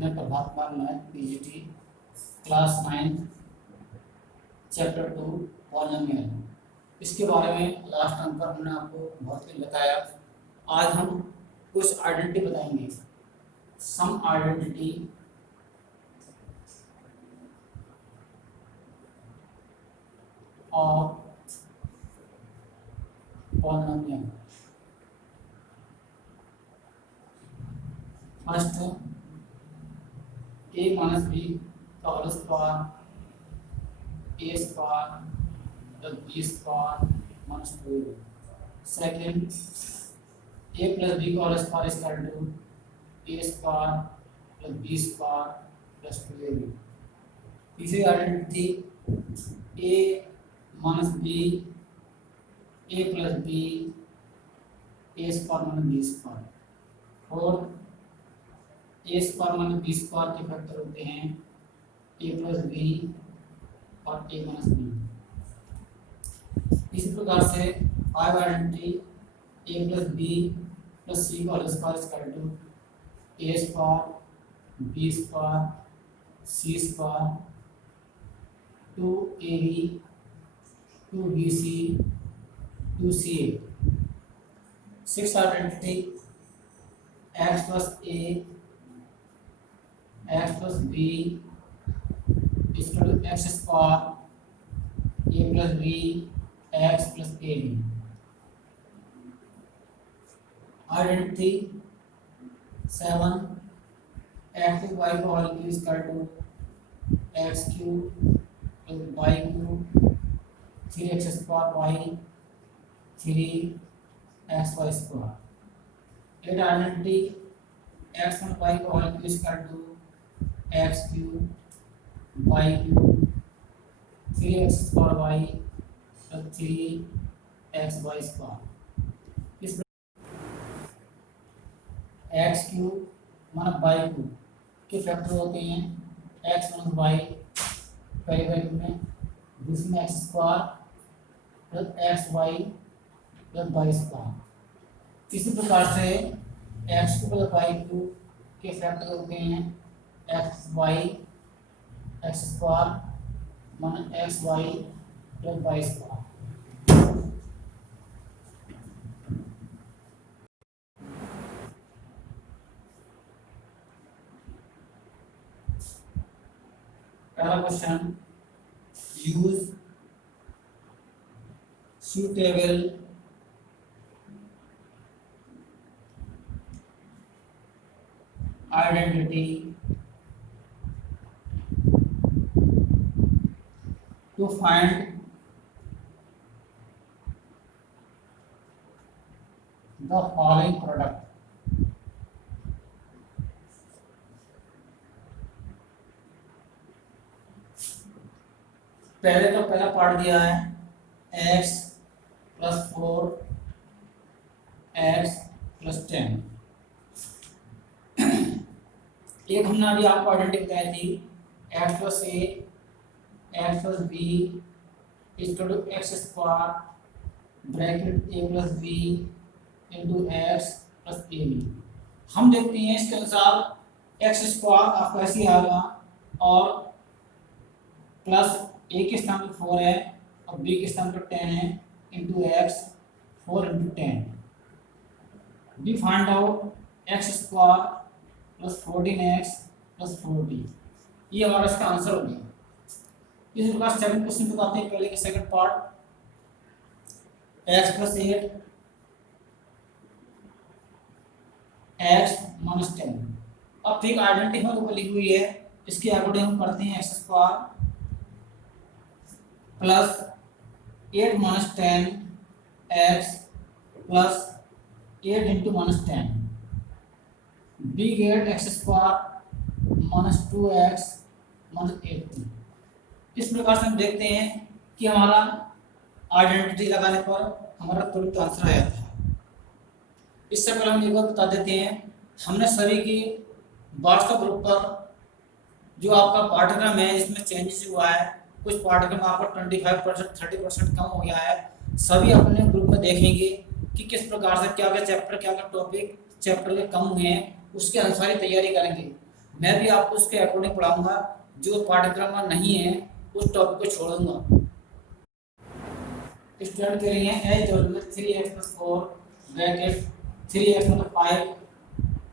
मैं Prabhat Kumar Nayak, PGT, class 9, chapter 2 polynomial. इसके बारे में लास्ट टाइम पर हमने आपको बहुत कुछ बताया। आज हम कुछ आइडेंटिटी बताएंगे। Some identity of polynomial. First, a minus b का whole square a square plus b square minus 2ab। Second, a plus b का whole square is equal to a square plus b square plus 2ab। तीसरी identity a minus b a plus b a square minus b square. Fourth, a square minus b square के factor होते हैं ए plus B और ए minus B. इसी प्रकार से five identity a plus b plus c का whole square is equal to a square b square c square 2ab 2bc 2ca। Six identity x plus a x plus b equal to x square a plus b x plus a b. Identity seven x plus y का whole cube equal to x cube plus y cube 3x square y 3x y square. Eight identity x plus y का whole cube equal to x cube y cube 3x square y plus 3x y square. इस x cube minus y cube के factor होते हैं x minus y पहले value में, दूसरे में x square plus x y plus y square. इसी प्रकार से x cube plus y cube के फैक्टर होते हैं x y x square minus x y plus y square. पहला question, use suitable identity to find the following product. पहले तो पहला पार्ट दिया है x प्लस 4 x प्लस 10। एक हमने अभी आपको आइडेंटिटी बताई थी x plus a x plus b equal to x square bracket a plus b into x plus a b. हम देखते हैं इसके अनुसार एक्स स्क्वायर आपका ऐसे आएगा और प्लस ए के स्थान पर 4 है और बी के स्थान पर 10 है into x 4 into 10। We find out x square plus 14x plus 40। ये हमारा इसका आंसर हो गया। इस प्रकार सेकंड क्वेश्चन बताते हैं। पहले के second part x plus 8 x minus 10। अब ठीक आइडेंटिटी में ऊपर लिखी हुई है, इसके अकॉर्डिंग हम करते हैं x square plus 8 minus 10 x plus 8 into minus 10 we get x square minus 2x minus 8। इस प्रकार से हम देखते हैं कि हमारा आइडेंटिटी लगाने पर हमारा तुरंत आंसर आया था। इससे पहले हम एक बात बता देते हैं, हमने सभी की व्हाट्सएप ग्रुप पर जो आपका पाठ्यक्रम है इसमें चेंजेस हुआ है, कुछ पाठ्यक्रम आपका 25% 30% कम हो गया है। सभी अपने ग्रुप में देखेंगे कि किस प्रकार से क्या क्या चैप्टर क्या क्या टॉपिक चैप्टर के कम हुए हैं, उसके अनुसार ही तैयारी करेंगे। मैं भी आपको उसके अकॉर्डिंग पढ़ाऊंगा, जो पाठ्यक्रम में नहीं है उस टॉपिक को छोड़ूंगा। स्टूडेंट के लिए एच और 3x+4 ब्रैकेट 3x मतलब 5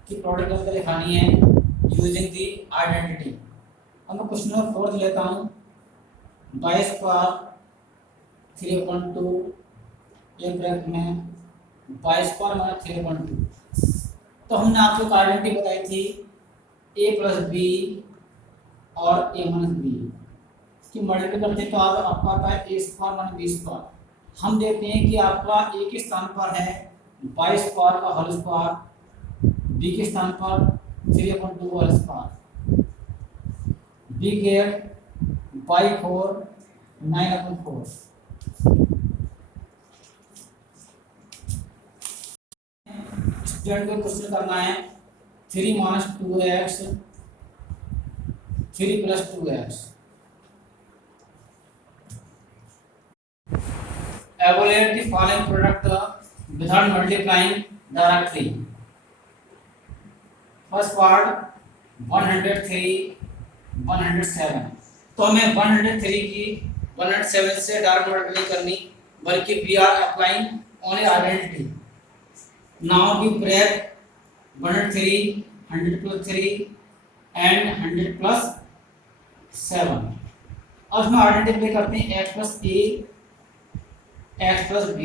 की प्रोडक्ट करके दिखानी है यूजिंग दी आइडेंटिटी। अब मैं क्वेश्चन नंबर 4 लेता हूँ। 22 पर 3/2 एक ब्रैकेट में 22 पर माइनस 3/2। तो हमने आपको आइडेंटिटी बताई थी a+b और a-b की मल्टीप्लाई करते हैं तो आपका आता है a² माइनस b²। हम देखते हैं कि आपका a के स्थान पर है 22 का होल स्क्वायर, b के स्थान पर 3/2 whole square, b get by 4 9/4। Student को क्वेश्चन करना है 3 - 2x 3 + 2x। Evaluate the following product without multiplying directly. First part 103 107। तो हमें 103 की 107 से डायरेक्ट मल्टीप्लाई करनी, बल्कि we are applying only identity. Now we break 103 100 + 3 and 100 + 7। अब हम आइडेंटिटी करते हैं x + a x + b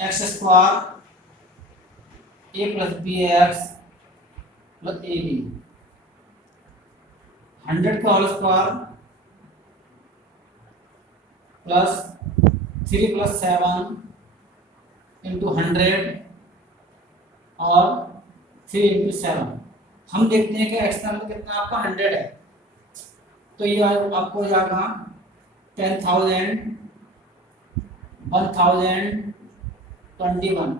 x² a + bx + ab 100 का होल स्क्वायर प्लस 3 + 7 इंटू 100 और 3 इंटू 7। हम देखते हैं कि x का मतलब कितना आपका 100 है, तो ये आपको हो जाएगा 10,000 1000 21,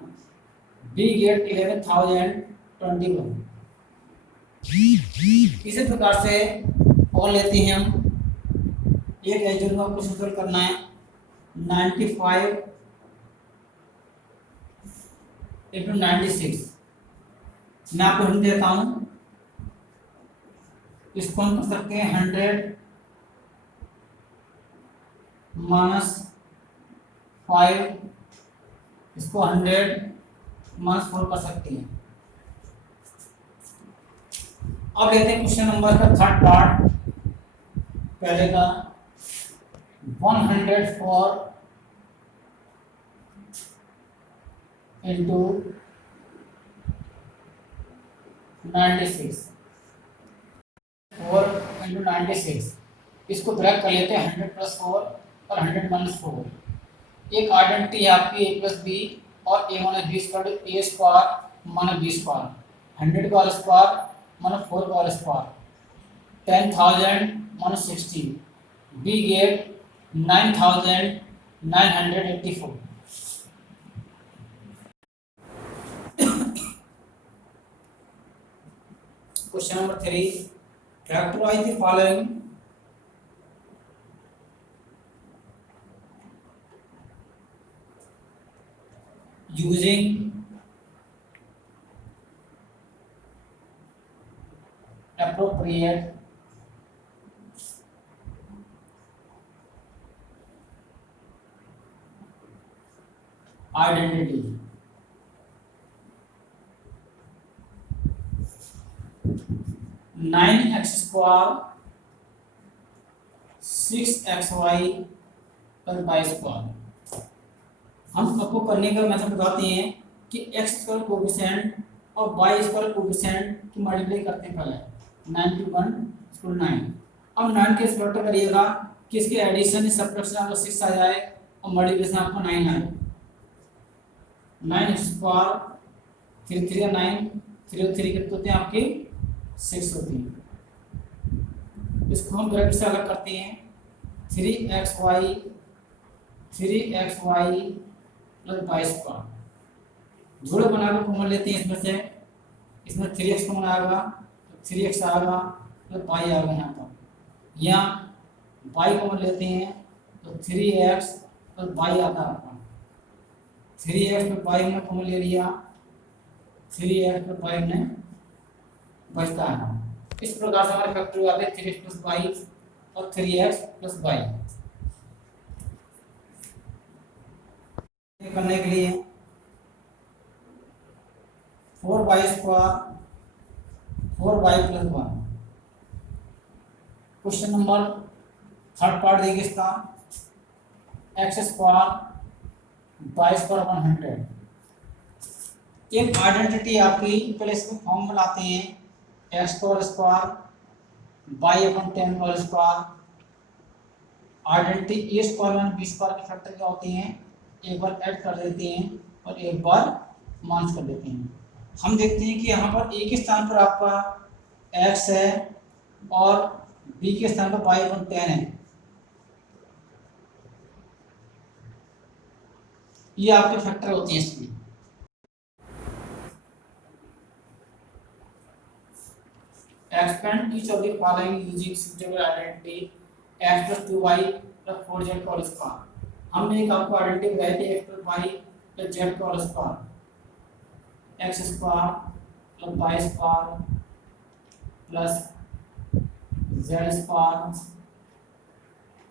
b गेट 11,021। इसी प्रकार से और लेते हैं हम एक एग्जाम्पल आपको सॉल्व करना है 95 × 96। मैं आपको हिंट देता हूँ, इसको हम कर सकते हैं 100 - 5, इसको 100 - 4 कर सकते हैं। अब लेते हैं क्वेश्चन नंबर का थर्ड पार्ट। पहले का 104 इंटू 96 4 इंटू 96। इसको ब्रेक कर लेते हैं 100 + 4 और 100 - 4। एक आइडेंटिटी है आपकी a + b और a - b = a² - b²। 100 का होल स्क्वायर माइनस 4 का whole square 10,000 - 60, b get 9,984। Question number 3, characterize the following using appropriate identity। 9x² 6xy + y²। हम आपको करने का मेथड बताते हैं कि x² कोएफिशिएंट और y² कोएफिशिएंट की मल्टीप्लाई करते हैं। पहले 91 = 9। अब 9 के स्क्वायर करिएगा कि इसके एडिशन सब्ट्रैक्शन आपको 6 आ जाए और मल्टीप्लिकेशन आपको 9 आए। 9x² 3 3 9 3 3 कितने होते हैं आपके 6 होती है। इसको हम ब्रैकेट से अलग करते हैं 3xy + y²। जोड़े बनाकर कॉमन लेते हैं इसमें से, इसमें 3x कॉमन आएगा तो 3x आएगा तो y आएगा। यहाँ y कॉमन लेते हैं तो 3x + y आता है आपका। 3x + y में कॉमन ले लिया, 3x + y में बचता है। इस प्रकार से हमारे फैक्टर आते हैं 3x प्लस वाई और 3x प्लस वाई। करने के लिए 4y square 4y plus 1। Question number third part देखिए इसका, एक्स स्क्वायर वाई स्क्वायर 100। एक आइडेंटिटी आपकी पहले इसमें फॉर्म में लाते हैं, एक्स स्क्वायर स्क्वायर वाई अपन 10 होल स्क्वायर। आइडेंटिटी ए स्क्वायर वन बी स्क्वायर के फैक्टर क्या होते हैं, एक बार ऐड कर देते हैं और एक बार माइनस कर देते हैं। हम देखते हैं कि यहाँ पर ए के स्थान पर आपका एक्स है और बी के स्थान पर वाई अपन 10 है। ये आपके फैक्टर होते हैं इसमें। Expand each of the following using suitable identity x plus 2y plus 4z का होल स्क्वायर। हमने एक आपको आइडेंटिटी बताई थी x plus y plus z का whole square, x square plus y square plus z square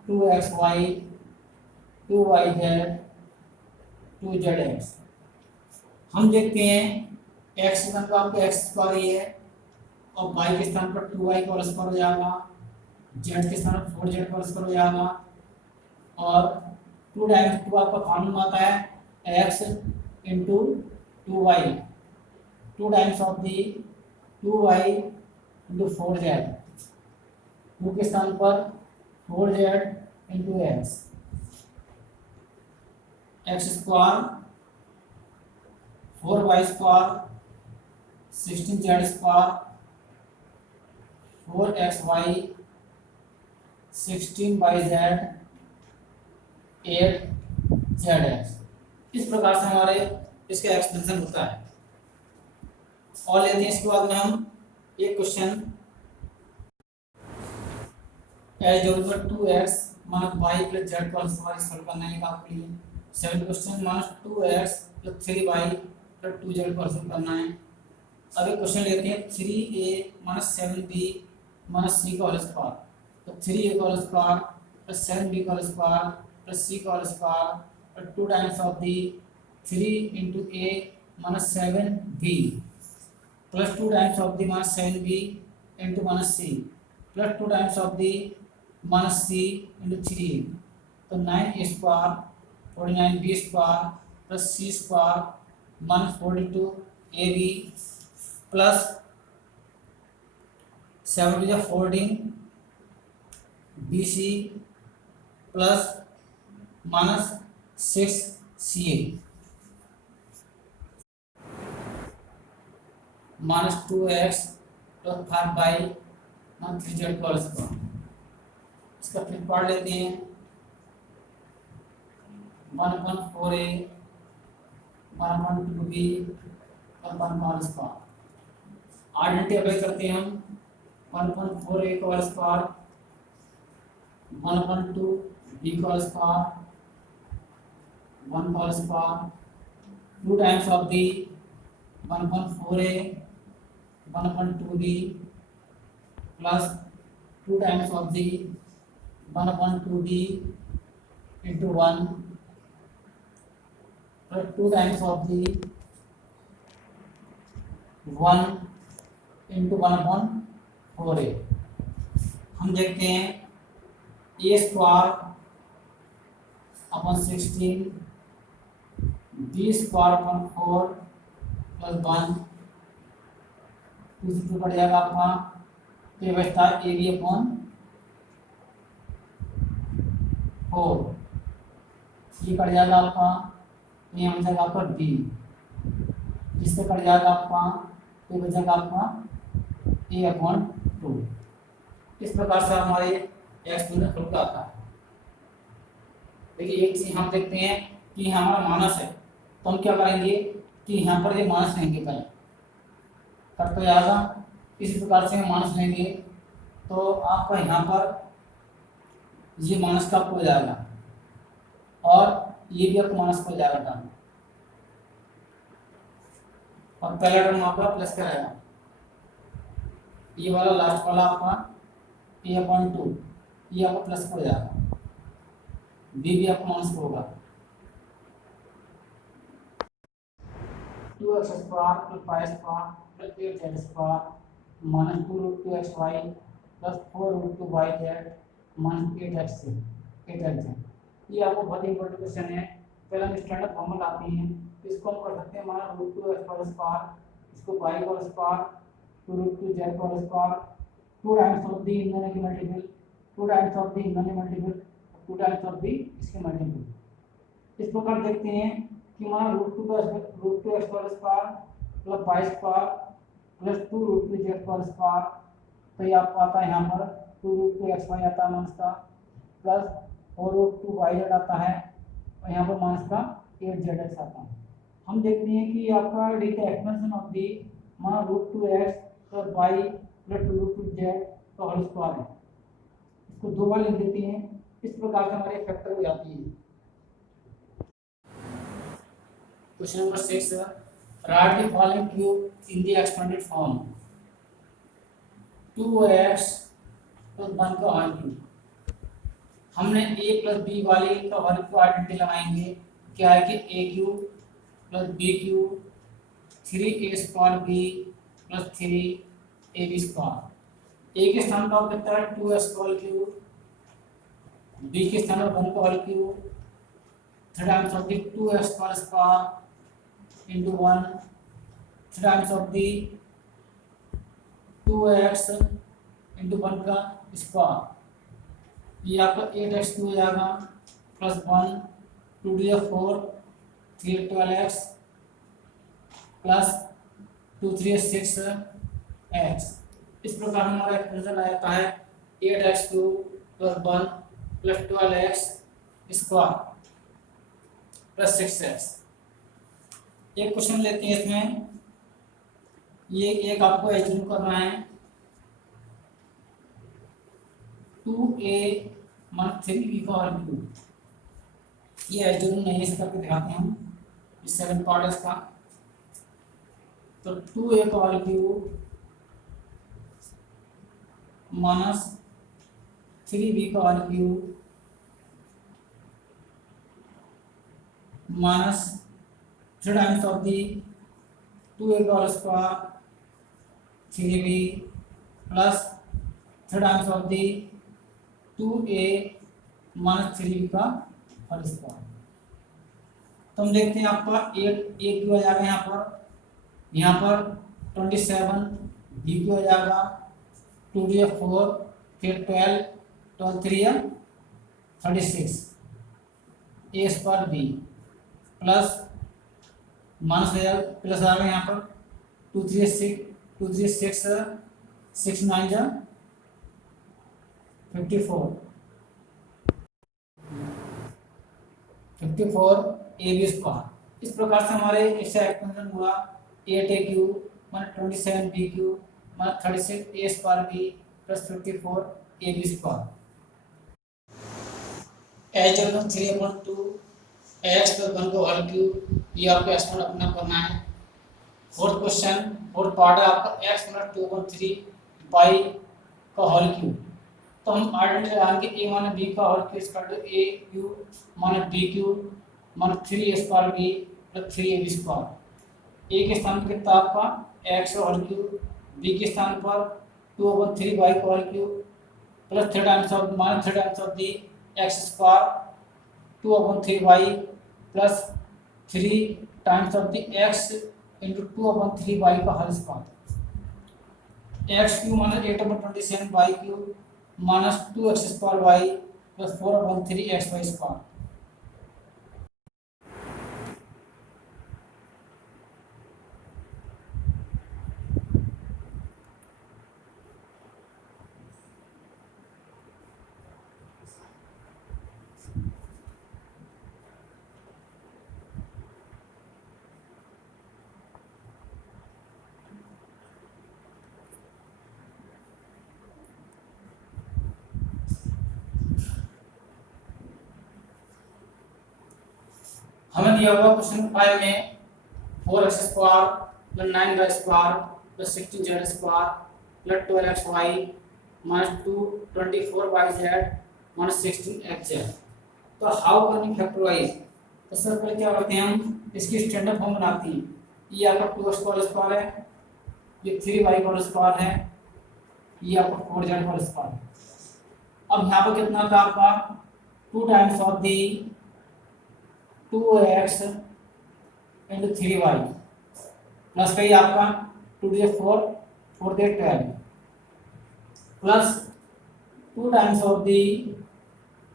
2xy 2yz 2zx। हम देखते हैं x के स्थान पर आपका x स्क्वायर ही है और y के स्थान पर 2y का होल स्क्वायर हो जाएगा, z के स्थान पर 4z का होल स्क्वायर हो जाएगा और 2 टाइम्स 2 आपका फॉर्मूला आता है x into 2y, 2 times of the 2y into 4z, 2 के स्थान पर 4z into x square 4y square 16z square 4xy 16yz 8zx। इस प्रकार से हमारे इसका एक्सपेंशन होता है। और लेते हैं इसके बाद में हम एक question as over 2x minus y plus z का सवाल सॉल्व करना है आपके लिए। Second question minus 2x plus 3y plus 2z का सॉल्व करना है। अब एक क्वेश्चन लेते हैं 3a minus 7b minus c का होल स्क्वायर। तो 3a का होल स्क्वायर प्लस 7b का होल स्क्वायर प्लस c का होल स्क्वायर और 2 times of the 3 into a minus 7b plus 2 times of the minus 7b into minus c plus 2 times of the minus c into 3। तो 9a square 49b square plus c square minus 42ab plus 7 14 BC plus minus 6 CA minus 2x plus 5y minus 3z का square. इसका फिर part लेते हैं 1/4a 1/2b और 1 square. Identity apply करते हैं हम 1/4a का होल स्क्वायर 1/2b का होल स्क्वायर 1 का whole square 2 times of the 1/4a 1/2b plus 2 times of the 1/2b into 1 plus 2 times of the 1 into 1/4a। हम देखते हैं ए स्क्वायर अपन 16 बी स्क्वायर अपन 4 प्लस 1 2 कट जाएगा आपका। तो ये बचता है ए बी अपन 4, ये कट जाएगा आपका। तो ये बन जाएगा आपका बी, जिससे कट जाएगा आपका तो बचेगा आपका ए अपॉन 2। इस प्रकार से हमारे एक्सपेंशन खुलता आता है। देखिए एक चीज हम देखते हैं कि हमारा माइनस है तो हम क्या करेंगे कि यहाँ पर ये माइनस लेंगे, पहले कट तो जाएगा। इसी प्रकार से हम माइनस लेंगे तो आपका यहाँ पर ये माइनस का आपको हो जाएगा और ये भी आपको माइनस हो जाएगा टर्म, और पहला टर्म आपका प्लस का रहेगा। ये वाला लास्ट वाला आपका a/2 ये आपका प्लस हो जाएगा, b भी आपका माइनस होगा। 2x square plus y square plus 8z square minus 2√2xy plus 4√2yz minus 8x। ये आपको बहुत इंपॉर्टेंट क्वेश्चन है। पहले हम स्टैंडर्ड फॉर्मूला लाते हैं, इसको हम कर सकते हैं माना √2x का स्क्वायर, इसको y का स्क्वायर 2√2z का square 2 times of the non की multiple 2 times of the non multiple 2 times of the इसके मल्टीपल। इस प्रकार देखते हैं कि माना √2x का square plus y square plus 2√2z का स्क्वायर, तो ये आपको आता है यहाँ पर 2√2xy आता है माइनस का प्लस 4√2yz आता है और यहाँ पर माइनस का 8zx आता है। हम देखते हैं कि आपका डी का एक्सपेंशन ऑफ दी माना √2x plus y plus 2√2z का होल स्क्वायर है, इसको दो बार लिख देते हैं। इस प्रकार से हमारे फैक्टर हो जाती है। Question number 6, right the following cube in the expanded form. 2x plus 1 का होल क्यूब, हमने a प्लस बी वाले का होल क्यूब आइडेंटिटी लगाएंगे, क्या है कि a cube plus b cube 3a square b plus 3ab square. a के स्थान पर कितना है 2x का होल क्यूब, b के स्थान पर 1 का whole cube 3 times of the 2x square into 1 3 times of the 2x into 1 का स्क्वायर, ये आपका 8x हो जाएगा plus 1 2 to 4 3 12x plus 2 3 6x। इस प्रकार हमारा एक्सप्रेशन आता है 8x plus 1 plus 12x square plus 6x। एक क्वेश्चन लेते हैं इसमें, ये एक आपको एज्यूम करना है 2a मान 3b का होल क्यूब, ये एज्यूम नहीं इस करके दिखाते हैं हम, इस सेकंड पार्ट है इसका। तो 2a का होल क्यूब माइनस 3b का whole cube minus 3 times of the 2a का whole square 3b plus 3 times of the 2a minus 3b का होल स्क्वायर। तो हम देखते हैं आपका 8 a क्यू आ जाएगा यहाँ पर 27 b क्यू आ जाएगा 2 to 4 फिर 12 3 36 a square b plus minus हो जाएगा प्लस आ गया यहाँ पर 2 3 6 6 9 जा 54 ab स्क्वायर। इस प्रकार से हमारे इससे एक्सपेंशन हुआ 8a cube minus 27b cube minus 36 a square b plus 54 ab square. H 3/2 x plus 1 का होल क्यूब, ये आपको एक्सपेंड अपना करना है। फोर्थ क्वेश्चन फोर्थ पार्ट है आपका x प्लस 2/3 y का होल क्यूब। तो हम आइडेंटिटी लगाएंगे a माइनस b का होल क्यूब इसका a cube minus b cube minus 3a square b plus 3ab square. a के स्थान पर कितना आपका x का होल क्यूब, b के स्थान पर 2/3 y का whole cube plus 3 times of minus 3 times of the x square 2/3 y plus 3 times of the x into 2/3 y का whole square. x cube minus 8/27 y cube minus 2x square y plus 4/3 xy square. हमें दिया हुआ question 5 में 4x square plus 9y square plus 16z square plus 12xy minus 24y z minus 16xz। तो how can you factorise? तो सबसे पहले क्या करते हैं, हम इसकी स्टैंडर्ड फॉर्म बनाते हैं। ये आपका 2x होल स्क्वायर है, ये 3y होल स्क्वायर है, ये आपका 4z होल स्क्वायर है। अब यहाँ पर कितना था आपका 2 times of the 2x into 3y plus कही आपका 2 टू 4 4 दे 12 plus 2 times of the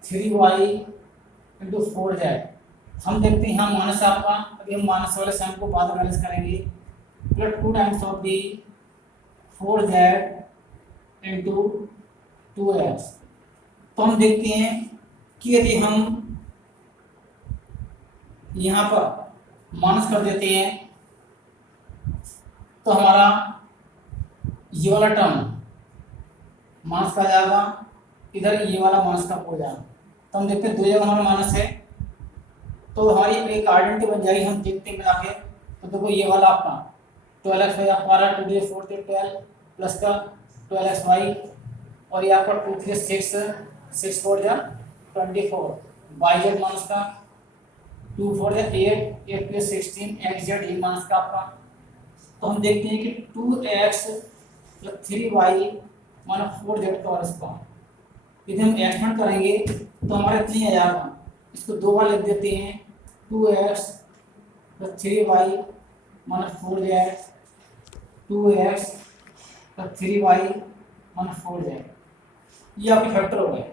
3y into 4z। हम देखते हैं यहाँ माइनस आपका, अभी हम माइनस वाले साइन को बाद में बैलेंस करेंगे, plus 2 times of the 4z into 2x। तो हम देखते हैं कि यदि हम यहाँ पर माइनस कर देते हैं तो हमारा ये वाला टर्म माइनस का जाएगा, इधर ये वाला माइनस का हो जाएगा। तो हम देखते हैं दो जगह हमारा माइनस है, तो हमारी एक आइडेंटिटी बन जाएगी। हम देखते हैं मिला के, तो देखो ये वाला आपका 12x आपका आ रहा है, 2 टू 4 12 प्लस का 12xy, और ये आपका 2 3 6 6 4 जा 24 yz माइनस का 2 4 जा 8 8 प्लस 16 xz ये माइनस का आपका। तो हम देखते हैं कि 2x plus 3y minus 4z का स्क्वायर। यदि हम एक्सपेंड करेंगे तो हमारे इतनी आ जाएगा, इसको दो बार लिख देते हैं, 2x plus 3y minus 4z 2x plus 3y minus 4z। ये आपके फैक्टर हो गए।